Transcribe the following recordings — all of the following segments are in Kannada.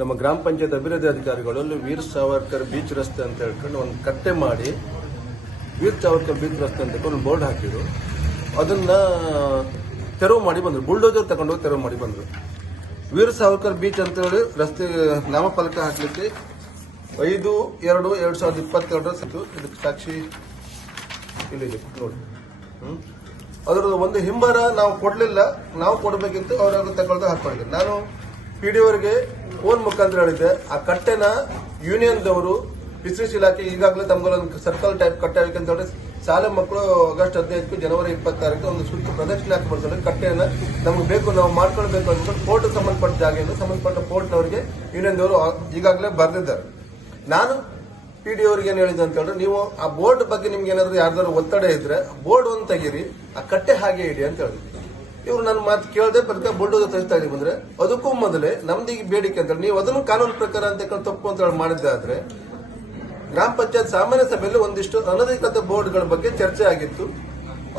ನಮ್ಮ ಗ್ರಾಮ ಪಂಚಾಯತ್ ಅಭಿವೃದ್ಧಿ ಅಧಿಕಾರಿಗಳು ವೀರ್ ಸಾವರ್ಕರ್ ಬೀಚ್ ರಸ್ತೆ ಅಂತ ಹೇಳ್ಕೊಂಡು ಒಂದು ಕಟ್ಟೆ ಮಾಡಿ ವೀರ್ ಸಾವರ್ಕರ್ ಬೀಚ್ ರಸ್ತೆ ಅಂತ ಒಂದು ಬೋರ್ಡ್ ಹಾಕಿದ್ರು. ಅದನ್ನ ತೆರವು ಮಾಡಿ ಬಂದ್ರು. ಬುಲ್ಡೋಜರ್ ತಗೊಂಡೋಗಿ ತೆರವು ಮಾಡಿ ಬಂದ್ರು. ವೀರ್ ಸಾವರ್ಕರ್ ಬೀಚ್ ಅಂತ ಹೇಳಿ ರಸ್ತೆ ನಾಮಫಲಕ ಹಾಕಲಿಕ್ಕೆ ಐದು, ಎರಡು ಎರಡು ಸಾವಿರದ ಇಪ್ಪತ್ತೆರಡರ ಸಿಕ್ತು ಇದಕ್ಕೆ ಸಾಕ್ಷಿ ಇಲ್ಲಿದೆ ನೋಡಿ. ಹ್ಞೂ ಅದರದ್ದು ಒಂದು ಹಿಂಬರ ನಾವು ಕೊಡಲಿಲ್ಲ. ನಾವು ಕೊಡಬೇಕಿತ್ತು, ಅವ್ರ ತಗೊಳ್ದು ಹಾಕೊಂಡಿದ್ದೀವಿ ನಾನು ಪಿ ಡಿ ಅವರಿಗೆ ಫೋನ್ ಮುಖಾಂತರ ಹೇಳಿದ್ದೆ. ಆ ಕಟ್ಟೆನ ಯೂನಿಯನ್ದವರು ಫಿಶರೀಸ್ ಇಲಾಖೆ ಈಗಾಗಲೇ ತಮ್ಗೊಂದು ಸರ್ಕಲ್ ಟೈಪ್ ಕಟ್ಟೆ ಅಂತ ಹೇಳಿ ಶಾಲೆ ಮಕ್ಕಳು ಆಗಸ್ಟ್ ಹದಿನೈದು ಜನವರಿ ಇಪ್ಪತ್ತಾರಕ್ಕೆ ಒಂದು ಸುತ್ತು ಪ್ರದರ್ಶನ ಹಾಕಿ ಬರ್ತಾರೆ. ಕಟ್ಟೆಯನ್ನು ನಮ್ಗೆ ಬೇಕು, ನಾವು ಮಾಡ್ಕೊಳ್ಬೇಕು ಅಂತ ಕೋರ್ಟ್ ಸಂಬಂಧಪಟ್ಟ ಜಾಗೆಯನ್ನು ಸಂಬಂಧಪಟ್ಟ ಕೋರ್ಟ್ನವರಿಗೆ ಯೂನಿಯನ್ದವರು ಈಗಾಗಲೇ ಬರೆದಿದ್ದಾರೆ. ನಾನು ಪಿ ಡಿ ಅವ್ರಿಗೆ ಏನು ಹೇಳಿದೆ ಅಂತ ಹೇಳಿದ್ರೆ ನೀವು ಆ ಬೋರ್ಡ್ ಬಗ್ಗೆ ನಿಮ್ಗೆ ಏನಾದ್ರು ಯಾರ್ದಾದ್ರು ಒತ್ತಡ ಇದ್ರೆ ಬೋರ್ಡ್ ಒಂದು ತೆಗೀರಿ, ಆ ಕಟ್ಟೆ ಹಾಗೆ ಇಡಿ ಅಂತ ಹೇಳಿದ್ರು. ಇವ್ರು ನನ್ನ ಮಾತು ಕೇಳದೆ ಬುಲ್ಡೋಜರ್ ತರಿಸ್ತಾ ಇದೀವಿ ಬಂದ್ರೆ. ಅದಕ್ಕೂ ಮೊದಲೇ ನಮ್ದೀಗ ಬೇಡಿಕೆ ಅಂತ ನೀವು ಅದನ್ನು ಕಾನೂನು ಪ್ರಕಾರ ಅಂತ ತಪ್ಪು ಅಂತ ಹೇಳಿ ಮಾಡಿದ್ದೆ ಆದ್ರೆ ಗ್ರಾಮ ಪಂಚಾಯತ್ ಸಾಮಾನ್ಯ ಸಭೆಯಲ್ಲಿ ಒಂದಿಷ್ಟು ಅನಧಿಕೃತ ಬೋರ್ಡ್ಗಳ ಬಗ್ಗೆ ಚರ್ಚೆ ಆಗಿತ್ತು.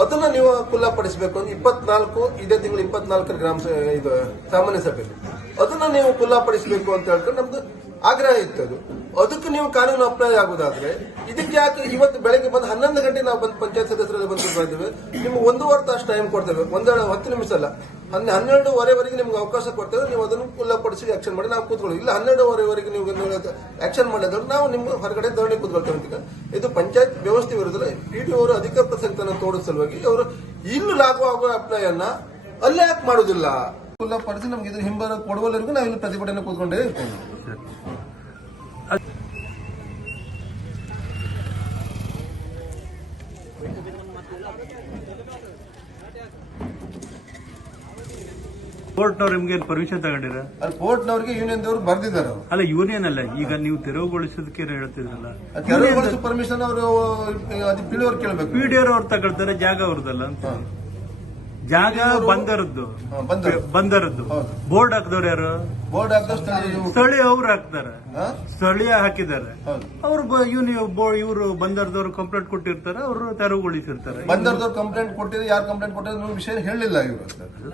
ಅದನ್ನ ನೀವು ಖುಲ್ಲಾಪಡಿಸಬೇಕು ಅಂದ್ರೆ ಇಪ್ಪತ್ನಾಲ್ಕು, ಇದೇ ತಿಂಗಳು ಇಪ್ಪತ್ನಾಲ್ಕರ ಗ್ರಾಮ ಇದು, ಸಾಮಾನ್ಯ ಸಭೆಯಲ್ಲಿ. ಅದನ್ನ ನೀವು ಖುಲ್ಲಾಪಡಿಸಬೇಕು ಅಂತ ಹೇಳ್ಕೊಂಡು ನಮ್ದು ಆಗ್ರಹ ಇತ್ತದು. ಅದು ಅದಕ್ಕೆ ನೀವು ಕಾನೂನು ಅಪ್ಲೈ ಆಗುದಾದ್ರೆ, ಇದಕ್ಕೆ ಯಾಕೆ ಇವತ್ತು ಬೆಳಗ್ಗೆ ಬಂದು ಹನ್ನೊಂದು ಗಂಟೆ ನಾವು ಬಂದು ಪಂಚಾಯತ್ ಸದಸ್ಯರಲ್ಲಿ ಬಂದು ಬಂದಿದ್ದೇವೆ ನಿಮ್ಗೆ ಒಂದೂವರೆ ತಾಸು ಟೈಮ್ ಕೊಡ್ತೇವೆ. ಒಂದೆರಡು, ಹತ್ತು ನಿಮಿಷ ಅಲ್ಲ. ಹನ್ನೆ, ಹನ್ನೆರಡುವರೆವರೆಗೆ ನಿಮ್ಗೆ ಅವಕಾಶ ಕೊಡ್ತೇವೆ. ನೀವು ಅದನ್ನು ಖುಲ್ಲಾಪಡಿಸಿ ಆಕ್ಷನ್ ಮಾಡಿ ನಾವು ಕೂತ್ಕೊಳ್ಳಿ ಇಲ್ಲ, ಹನ್ನೆರಡುವರೆವರೆಗೆ ನೀವು ಆಕ್ಷನ್ ಮಾಡಿದ್ರೆ ನಾವು ನಿಮ್ಗೆ ಹೊರಗಡೆ ಧರಣಿ ಕೂತ್ಕೊಳ್ತೇವೆ ಅಂತ ಇದು ಪಂಚಾಯತ್ ವ್ಯವಸ್ಥೆ ವಿರುದ್ಧ ಪಿಟಿ ಅವರು ಅಧಿಕ ಸಂಖ್ಯೆಯನ್ನು ತೋರಿಸ ಸಲುವಾಗಿ ಅವರು ಇಲ್ಲಿ ಲಾಗು ಆಗುವ ಅಪ್ಲೈಯನ್ನ ಅಲ್ಲೇ ಯಾಕೆ ಮಾಡೋದಿಲ್ಲ ಖುಲ್ಲಾಪಡಿಸಿ ನಮ್ಗೆ ಇದ್ರ ಹಿಂಬರ ಕೊಡುವವರೆಗೂ ನಾವು ಇಲ್ಲಿ ಪ್ರತಿಭಟನೆ ಕೂತ್ಕೊಂಡೇ ಇರ್ತೇವೆ. ಕೋರ್ಟ್ನವ್ರು ನಿಮ್ಗೆ ಪರ್ಮಿಷನ್ ತಗೊಂಡಿರ? ಅಲ್ಲಿ ಕೋರ್ಟ್ನವರಿಗೆ ಯೂನಿಯನ್ ದವರು ಬರ್ದಿದ್ದಾರೆ ಅವರು. ಅಲ್ಲ ಯೂನಿಯನ್ ಅಲ್ಲ. ಈಗ ನೀವು ತೆರವುಗೊಳಿಸೋದಕ್ಕೆ ಹೇಳ್ತಿದ್ರಲ್ಲ? ಹೇಳ್ತಿದ್ರಲ್ಲ ತೆರವುಗೊಳಿಸುವ ಪರ್ಮಿಷನ್ ಅವರು ಅದು ಪಿಡಿಯವ್ರು ಕೇಳಬೇಕು. ಪಿ ಡಿ ಅವ್ರು ತಗೊಳ್ತಾರೆ ಜಾಗ ಅವ್ರದ್ದಲ್ಲ ಅಂತ. ಜಾಗ ಬಂದರದ್ದು. ಬಂದರದ್ದು. ಬೋರ್ಡ್ ಹಾಕಿದವ್ರು ಯಾರು? ಬೋರ್ಡ್ ಸ್ಥಳೀಯ ಅವ್ರು ಹಾಕ್ತಾರೆ? ಸ್ಥಳೀಯ ಹಾಕಿದ್ದಾರೆ. ಅವ್ರು ಇವ್ನು ಇವರು ಬಂದರ್ದವ್ರು ಕಂಪ್ಲೇಂಟ್ ಕೊಟ್ಟಿರ್ತಾರೆ ಅವರು ತೆರವುಗೊಳಿಸಿರ್ತಾರೆ. ಬಂದರ್ದವ್ರು ಕಂಪ್ಲೇಂಟ್ ಕೊಟ್ಟಿದ್ರೆ ಯಾರು ಕಂಪ್ಲೇಂಟ್ ಕೊಟ್ಟಿದ್ರು ವಿಷಯ ಹೇಳಿಲ್ಲ ಇವರು.